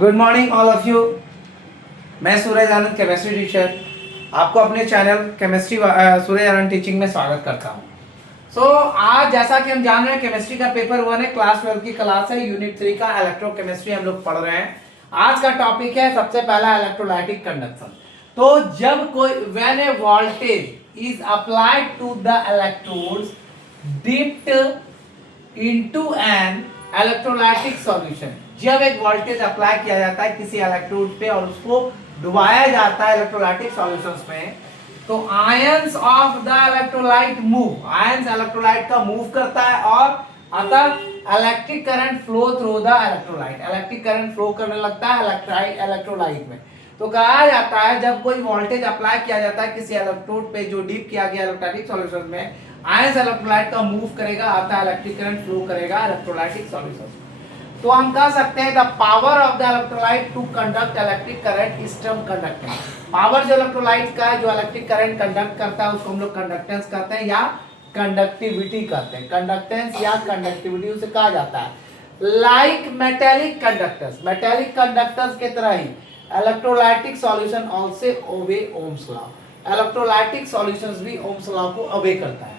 Good morning all of you. मैं सूरज आनंद chemistry teacher आपको अपने चैनल केमिस्ट्री सूरज आनंद टीचिंग में स्वागत करता हूँ। आज जैसा कि हम जान रहे हैं केमिस्ट्री का पेपर 1 है, क्लास 12 की क्लास है, यूनिट 3 का इलेक्ट्रोकेमिस्ट्री हम लोग पढ़ रहे हैं। आज का टॉपिक है सबसे पहला इलेक्ट्रोलाइटिक कंडक्शन। तो जब कोई when a voltage is applied to the electrodes dipped into an electrolytic solution, जब एक वोल्टेज अप्लाई किया जाता है किसी इलेक्ट्रोड पे और उसको डुबाया जाता है इलेक्ट्रोलाइटिक सॉल्यूशंस में, तो ions of the electrolyte move, ions electrolyte का मूव करता है और अतः electric current flow through the electrolyte, electric current flow करने लगता है इलेक्ट्रोलाइट में। तो कहा जाता है जब कोई वोल्टेज अप्लाई किया जाता है किसी इलेक्ट्रोड पे जो डीप किया गया इलेक्ट्रोलाइटिक सॉल्यूशन में, आयंस इलेक्ट्रोलाइट का मूव करेगा, आता इलेक्ट्रिक करंट फ्लो करेगा इलेक्ट्रोलाइटिक सॉल्यूशन। तो हम कह सकते हैं the power of the electrolyte to conduct electric current is term conductance. Power जो इलेक्ट्रोलाइट का है जो इलेक्ट्रिक करंट कंडक्ट करता है उसको हम लोग कंडक्टेंस कहते हैं या कंडक्टिविटी कहते हैं। कंडक्टेंस या कंडक्टिविटी उसे कहा जाता है। Like metallic conductors, metallic conductors की तरह ही electrolytic solution also obey Ohm's law, electrolytic solutions भी ओम्स लॉ को ओबे करता है।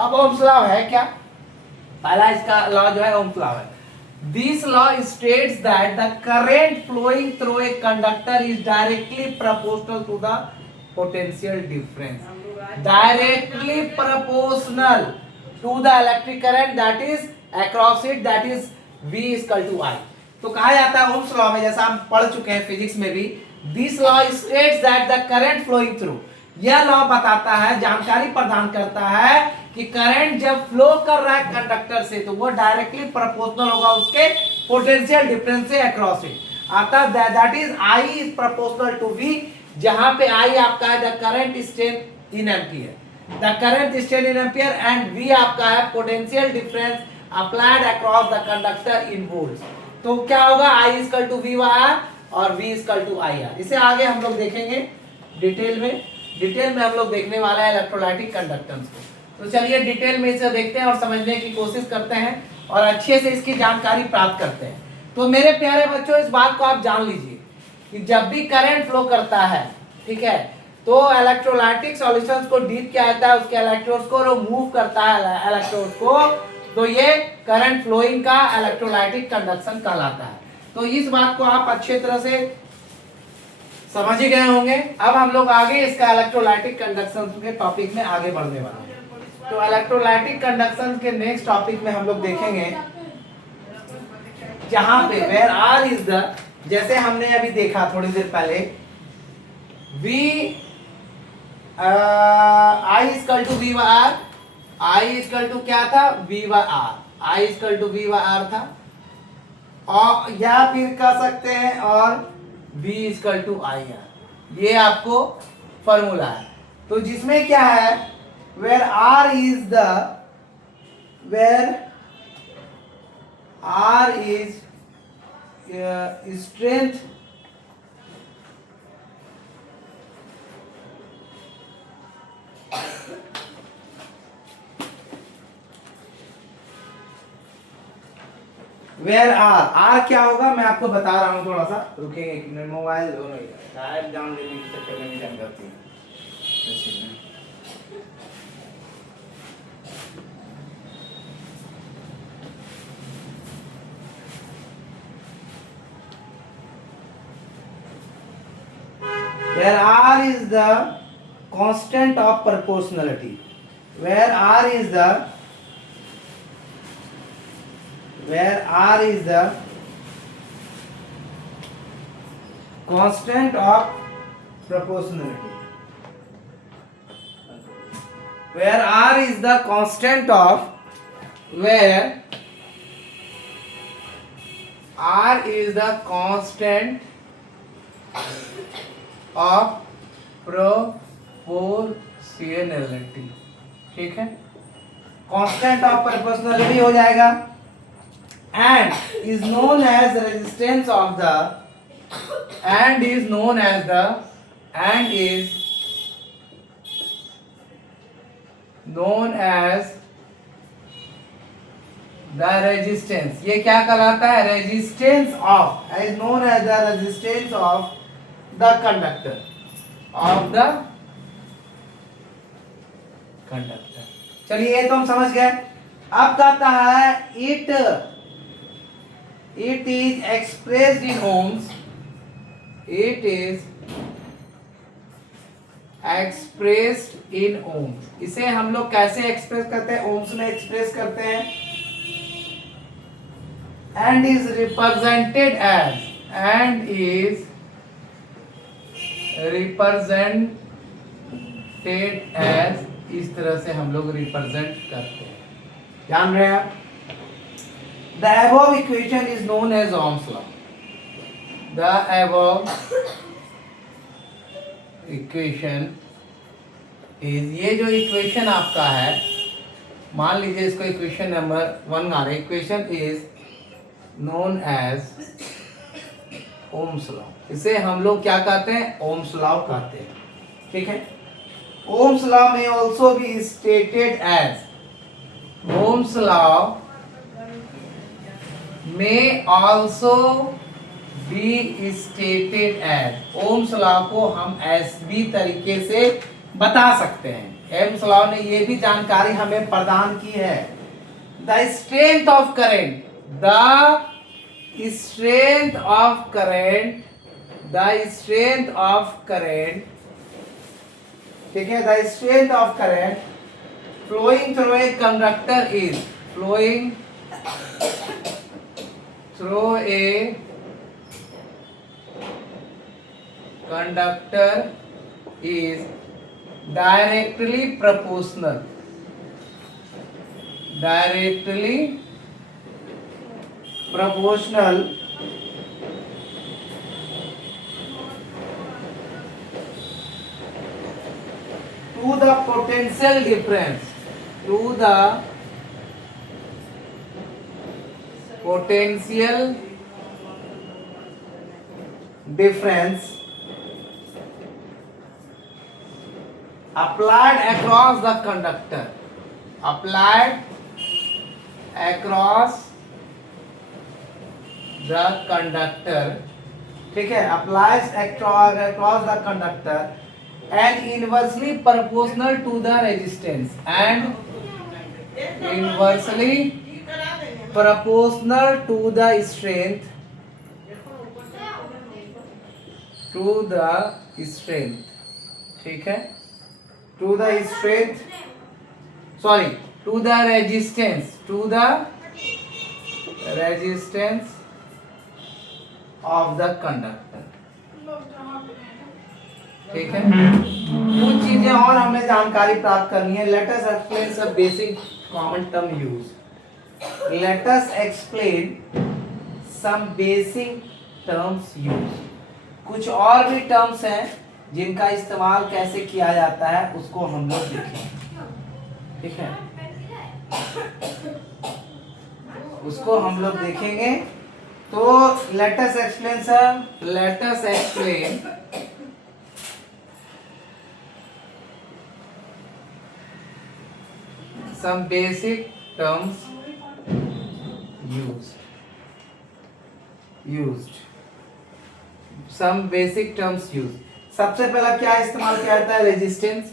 अब ओम्स लॉ है क्या? पहला इसका लॉ जो है ओम्स लॉ है। This law states that the current flowing through a conductor is directly proportional to the potential difference. Directly proportional to the electric current that is across it, that is V is equal to I. तो कहा जाता है Ohm's law में, जैसा हम पढ़ चुके हैं फिजिक्स में भी, this law states that the current flowing through, यह लॉ बताता है, जानकारी प्रदान करता है कि करंट जब फ्लो कर रहा है कंडक्टर से तो वो डायरेक्टली प्रोपोर्शनल होगा उसके पोटेंशियल डिफरेंस से अक्रॉस इट। आता that is I is proportional to V, जहां पे I आपका है the current state in ampere, the current state in ampere and V आपका है potential difference applied across the conductor in volts. तो क्या होगा I is equal to V और V is equal to IR। इसे आगे हम लोग देखेंगे डिटेल में हम लोग देखने वाला है इलेक्ट्रोलाइटिक कंडक्टेंस को। तो चलिए डिटेल में इसे देखते हैं और समझने की कोशिश करते हैं और अच्छे से इसकी जानकारी प्राप्त करते हैं। तो मेरे प्यारे बच्चों इस बात को आप जान लीजिए कि जब भी करंट फ्लो करता है, ठीक है, तो इलेक्ट्रोलाइटिक सॉल्यूशंस को डीप किया जाता है, उसके इलेक्ट्रोड्स को मूव करता है इलेक्ट्रोड को, तो ये करंट फ्लोइंग का इलेक्ट्रोलाइटिक कंडक्शन कहलाता है। तो इस बात को आप अच्छे तरह से समझ ही गए होंगे। अब हम लोग आगे इसका इलेक्ट्रोलाइटिक कंडक्शन के टॉपिक में आगे बढ़ने वाले हैं। तो इलेक्ट्रोलाइटिक कंडक्शन के नेक्स्ट टॉपिक में हम लोग देखेंगे जहां पे वेयर आर इज द, जैसे हमने अभी देखा थोड़ी देर पहले, V I is equal to V R, I is equal to क्या था V R, I is equal to V R था, और या फिर कह सकते हैं और V is equal to IR, ये आपको फॉर्मूला है। तो जिसमें क्या है where R is strength where R क्या होगा मैं आपको बता रहा हूं, थोड़ा सा रुकेंगे एक मिनट, मोबाइल शायद जान लेने की चक्कर में नहीं जान जाती है। Where R is the constant of proportionality, where R is the constant of proportionality, where R is the constant of, where R is the constant of proportionality, ठीक है, कांस्टेंट ऑफ प्रोपोर्शनलिटी हो जाएगा, and is known as resistance of the, and is known as the, and is known as the resistance, ये क्या कहलाता है? Resistance of, is known as the resistance of the conductor, of the conductor. चलिए ये तो हम समझ गए। अब कहता है it is expressed in ohms, it is expressed in ohms. इसे हम लोग कैसे एक्सप्रेस करते हैं? ओम्स में एक्सप्रेस करते हैं। And is represented as, and is represented as, इस तरह से हम लोग रिप्रेजेंट करते हैं। जान रहे हैं आप? The above equation is known as Ohm's law. The above equation is, ये जो इक्वेशन आपका है, मान लीजिए इसको इक्वेशन नंबर 1 आ रहा है, equation is known as Ohm's law. इसे हम लोग क्या कहते हैं? ओम्स लॉ कहते हैं। ठीक है। ओम्स लॉ में also be stated as, Ohm's law में also be stated as, Ohm's law को हम भी तरीके से बता सकते हैं। ओम्स लॉ ने ये भी जानकारी हमें प्रदान की है। The strength of current, the strength of current, the strength of current, ठीक है, the strength of current flowing through a conductor is, flowing through a conductor is directly proportional, directly proportional to the potential difference, to the potential difference applied across the conductor, applied across the conductor, ठीक है, applies across the conductor and inversely proportional to the resistance, and inversely proportional to the strength, to the strength, ठीक है, to the strength, sorry, to the resistance, to the resistance of the conductor। ठीक है। कुछ चीजें और हमें जानकारी प्राप्त करनी है। Let us explain some basic common term use. Let us explain some basic terms use. कुछ और भी टर्म्स हैं जिनका इस्तेमाल कैसे किया जाता है, उसको हम लोग देखेंगे। ठीक है, उसको हम लोग देखेंगे। तो let us explain sir, let us explain some basic terms used, some basic terms used। सबसे पहला क्या इस्तेमाल किया जाता है? रेजिस्टेंस।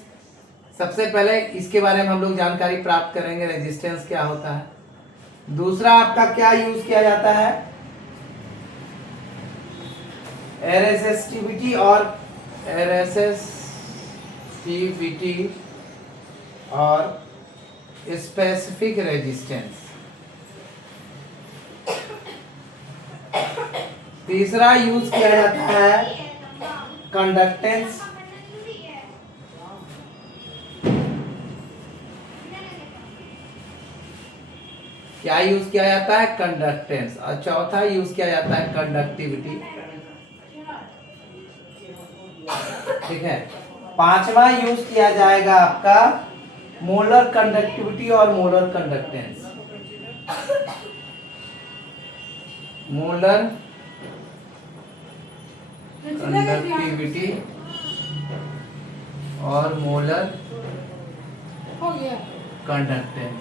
सबसे पहले इसके बारे में हम लोग जानकारी प्राप्त करेंगे, रेजिस्टेंस क्या होता है। दूसरा आपका क्या यूज किया जाता है? रेसिस्टिविटी और स्पेसिफिक रेजिस्टेंस। तीसरा यूज किया जाता है कंडक्टेंस। क्या यूज किया जाता है? कंडक्टेंस। और चौथा यूज किया जाता है कंडक्टिविटी। ठीक है। पांचवा यूज किया जाएगा आपका मोलर कंडक्टिविटी और मोलर कंडक्टेंस। मोलर कंडक्टिविटी और मोलर कंडक्टेंस।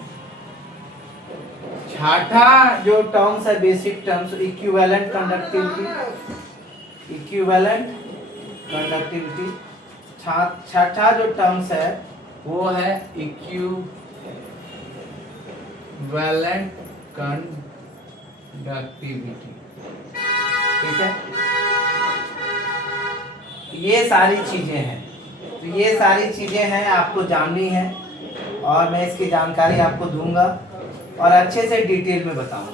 छठा जो टर्म्स है basic terms, equivalent conductivity, equivalent conductivity. छठा जो टर्म्स है वो है इक्विवेलेंट कंडक्टिविटी, ठीक है। ये सारी चीजें हैं, तो ये सारी चीजें हैं आपको जाननी है और मैं इसकी जानकारी आपको दूंगा और अच्छे से डिटेल में बताऊंगा।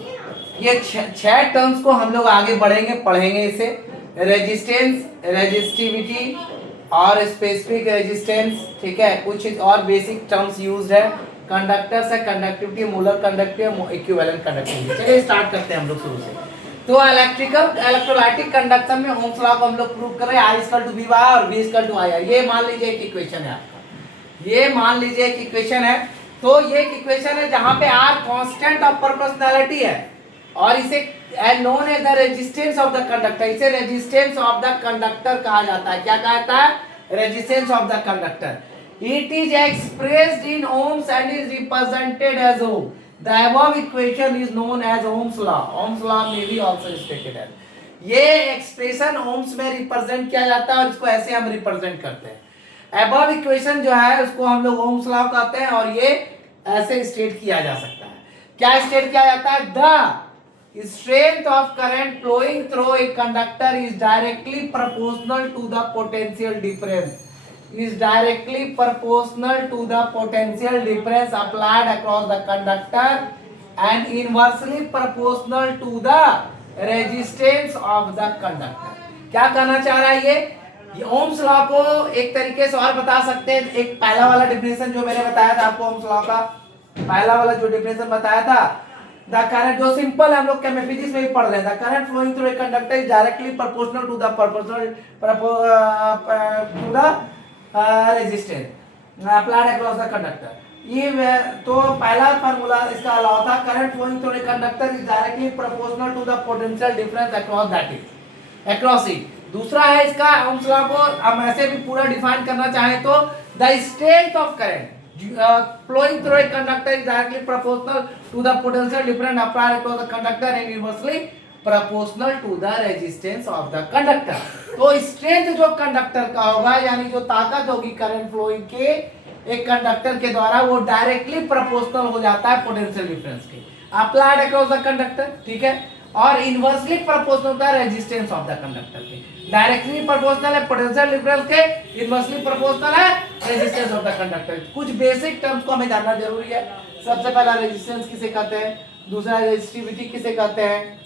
ये छह टर्म्स को हम लोग आगे बढ़ेंगे, पढ़ेंगे इसे। रेजिस्टेंस, रेजिस्टिविटी और स्पेसिफिक रेजिस्टेंस, ठीक है। कुछ और बेसिक टर्म्स यूज्ड है। कंडक्टर्स है, conductivity, molar conductivity, equivalent conductivity. चलिए स्टार्ट करते हैं हम लोग शुरू से। तो इलेक्ट्रोलाइटिक कंडक्शन में ओम्स लॉ को हम लोग प्रूव कर रहे हैं। I equal to V by और V इक्वल टू I। ये मान लीजिए एक इक्वेशन है आपका, ये मान लीजिए एक इक्वेशन है। तो ये एक इक्वेशन है जहां पे R कांस्टेंट ऑफ प्रोपोर्शनैलिटी है और इसे known as the resistance of the conductor, इसे रेजिस्टेंस ऑफ द कंडक्टर कहा जाता है। क्या कहता है? Resistance of the conductor. It is expressed in ohms and is represented as ohm. The above equation is known as Ohm's law. Ohm's law may be also stated as। ये expression ohms में represent किया जाता है और इसको ऐसे हम represent करते हैं। above इक्वेशन जो है उसको हम लोग ओम्स लॉ कहते हैं और ये ऐसे स्टेट किया जा सकता है। क्या स्टेट किया जाता है? The strength of current flowing through a conductor is directly proportional to the potential difference, is directly proportional to the potential difference applied across the conductor and inversely proportional to the resistance of the conductor। क्या कहना चाह रहा है ये ohms law को एक तरीके से और बता सकते हैं। एक पहला वाला डिफिनेशन जो मैंने बताया था आपको, ओम्स लॉ का पहला वाला जो डिफिनेशन बताया था, द करंट, जो सिंपल हम लोग फिजिक्स में भी पढ़ रहे हैं, the current flowing through a conductor is directly proportional to the resistance applied across the conductor. ये तो पहला फार्मूला इसका लॉ था, current flowing through a conductor is directly proportional to the potential difference across that is across it. दूसरा है इसका ohms law को हम ऐसे भी पूरा डिफाइन करना चाहें तो the strength of current flowing through a conductor is directly proportional to the potential difference applied across the conductor and inversely proportional to the resistance of the conductor। तो strength जो कंडक्टर का होगा, यानी जो ताकत होगी करंट फ्लोइंग के एक कंडक्टर के द्वारा, वो डायरेक्टली प्रोपोर्शनल हो जाता है पोटेंशियल डिफरेंस के अप्लाइड अक्रॉस द कंडक्टर, ठीक है। और इनवर्सली प्रोपोर्शनल होता है रेजिस्टेंस ऑफ द कंडक्टर के। डायरेक्टली प्रोपोर्शनल है पोटेंशियल डिफरेंस के, इनवर्सली प्रोपोर्शनल है रेजिस्टेंस ऑफ द कंडक्टर। कुछ बेसिक टर्म्स को हमें जानना जरूरी है। सबसे पहला रेजिस्टेंस किसे कहते हैं, दूसरा रेजिस्टिविटी किसे कहते हैं,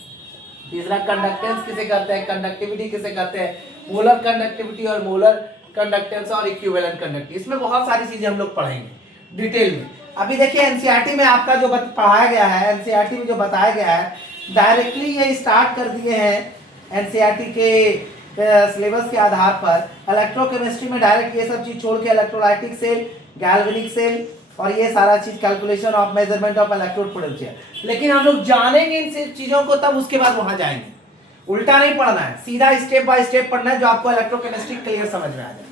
तीसरा कंडक्टेंस किसे कहते हैं, कंडक्टिविटी किसे कहते हैं, मोलर कंडक्टिविटी और मोलर कंडक्टेंस और इक्विवेलेंट कंडक्टिविटी। इसमें बहुत सारी चीजें हम लोग पढ़ेंगे डिटेल में। अभी देखिए एनसीईआरटी में आपका जो पढ़ाया गया है, एनसीईआरटी में जो बताया गया है, डायरेक्टली ये स्टार्ट कर दिए हैं एनसीईआरटी के सिलेबस के आधार पर। इलेक्ट्रोकेमिस्ट्री में डायरेक्ट ये सब चीज छोड़ के इलेक्ट्रोलाइटिक सेल, गैल्वेनिक सेल और ये सारा चीज calculation of measurement of electrode potential. लेकिन हम लोग जानेंगे इन सब चीजों को तब उसके बाद वहां जाएंगे। उल्टा नहीं पढ़ना है, सीधा स्टेप बाय स्टेप पढ़ना है जो आपको इलेक्ट्रोकेमिस्ट्री क्लियर समझ में आ जाए।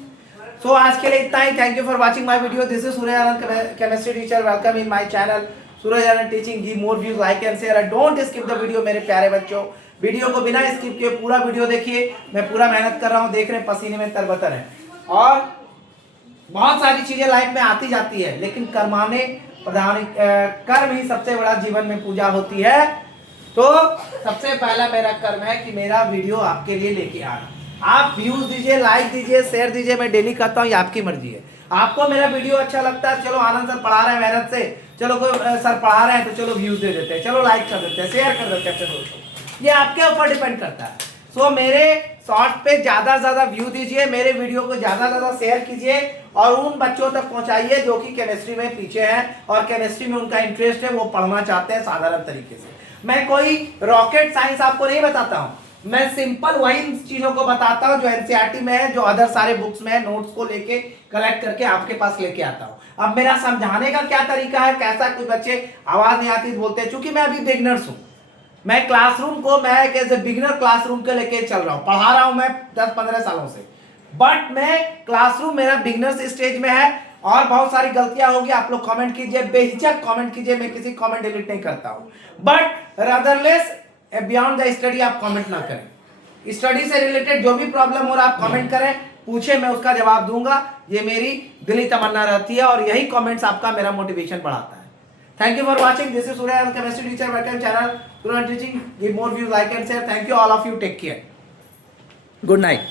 सो आज के लिए इतना ही। Thank you for watching my video. This is Surya Anand, chemistry teacher. Welcome in my channel Suraj Anand teaching. Give more views, like and share, don't skip the video मेरे प्यारे बच्चों। वीडियो को बिना स्किप किए पूरा वीडियो देखिए। मैं पूरा मेहनत कर रहा हूँ, देख रहे हैं पसीने में तरबतर है। और बहुत सारी चीजें लाइफ में आती जाती है, लेकिन कर्माने प्रधान कर्म ही सबसे बड़ा जीवन में पूजा होती है। तो सबसे पहला मेरा कर्म है कि मेरा वीडियो आपके लिए लेके आ रहा। आप व्यूज दीजिए, लाइक दीजिए, शेयर दीजिए। मैं डेली करता हूँ, ये आपकी मर्जी है। आपको मेरा वीडियो अच्छा लगता है, चलो आनंद सर पढ़ा रहे हैं मेहनत से, चलो कोई सर पढ़ा रहे हैं तो चलो व्यूज दे देते हैं, चलो लाइक कर देते हैं, शेयर कर देते हैं अपने दोस्तों। ये आपके ऊपर डिपेंड करता है। सो मेरे शॉर्ट पे ज्यादा से ज्यादा व्यू दीजिए, मेरे वीडियो को ज्यादा से ज्यादा शेयर कीजिए और उन बच्चों तक पहुंचाइए जो कि केमिस्ट्री में पीछे हैं और केमिस्ट्री में उनका इंटरेस्ट है, वो पढ़ना चाहते हैं साधारण तरीके से। मैं कोई रॉकेट साइंस आपको नहीं बताता हूँ, मैं सिंपल वही चीजों को बताता हूँ जो एनसीईआरटी में है, जो अदर सारे बुक्स में है। नोट्स को लेके कलेक्ट करके आपके पास लेके आता हूँ। अब मेरा समझाने का क्या तरीका है, कैसा, कुछ बच्चे आवाज नहीं आती बोलते हैं, चूंकि मैं अभी बिगनर्स हूँ। मैं क्लासरूम को मैं कैसे बिगनर क्लासरूम के लेके चल रहा हूँ, पढ़ा रहा हूँ मैं 10-15 सालों से। बट मैं क्लासरूम मेरा बिगनर्स स्टेज में है और बहुत सारी गलतियां होगी, आप लोग कमेंट कीजिए, बेहिचक कमेंट कीजिए, मैं किसी कमेंट डिलीट नहीं करता हूं, बट रदरलेस बियॉन्ड द स्टडी आप कमेंट ना करें। स्टडी से रिलेटेड जो भी प्रॉब्लम हो रहा है आप कमेंट करें, पूछे, मैं उसका जवाब दूंगा। ये मेरी दिली तमन्ना रहती है और यही कमेंट्स आपका मेरा मोटिवेशन बढ़ाता है। Thank you for watching. This is Surya, chemistry teacher. Welcome channel Surya Teaching. Give more views, like and share. Thank you all of you. Take care. Good night.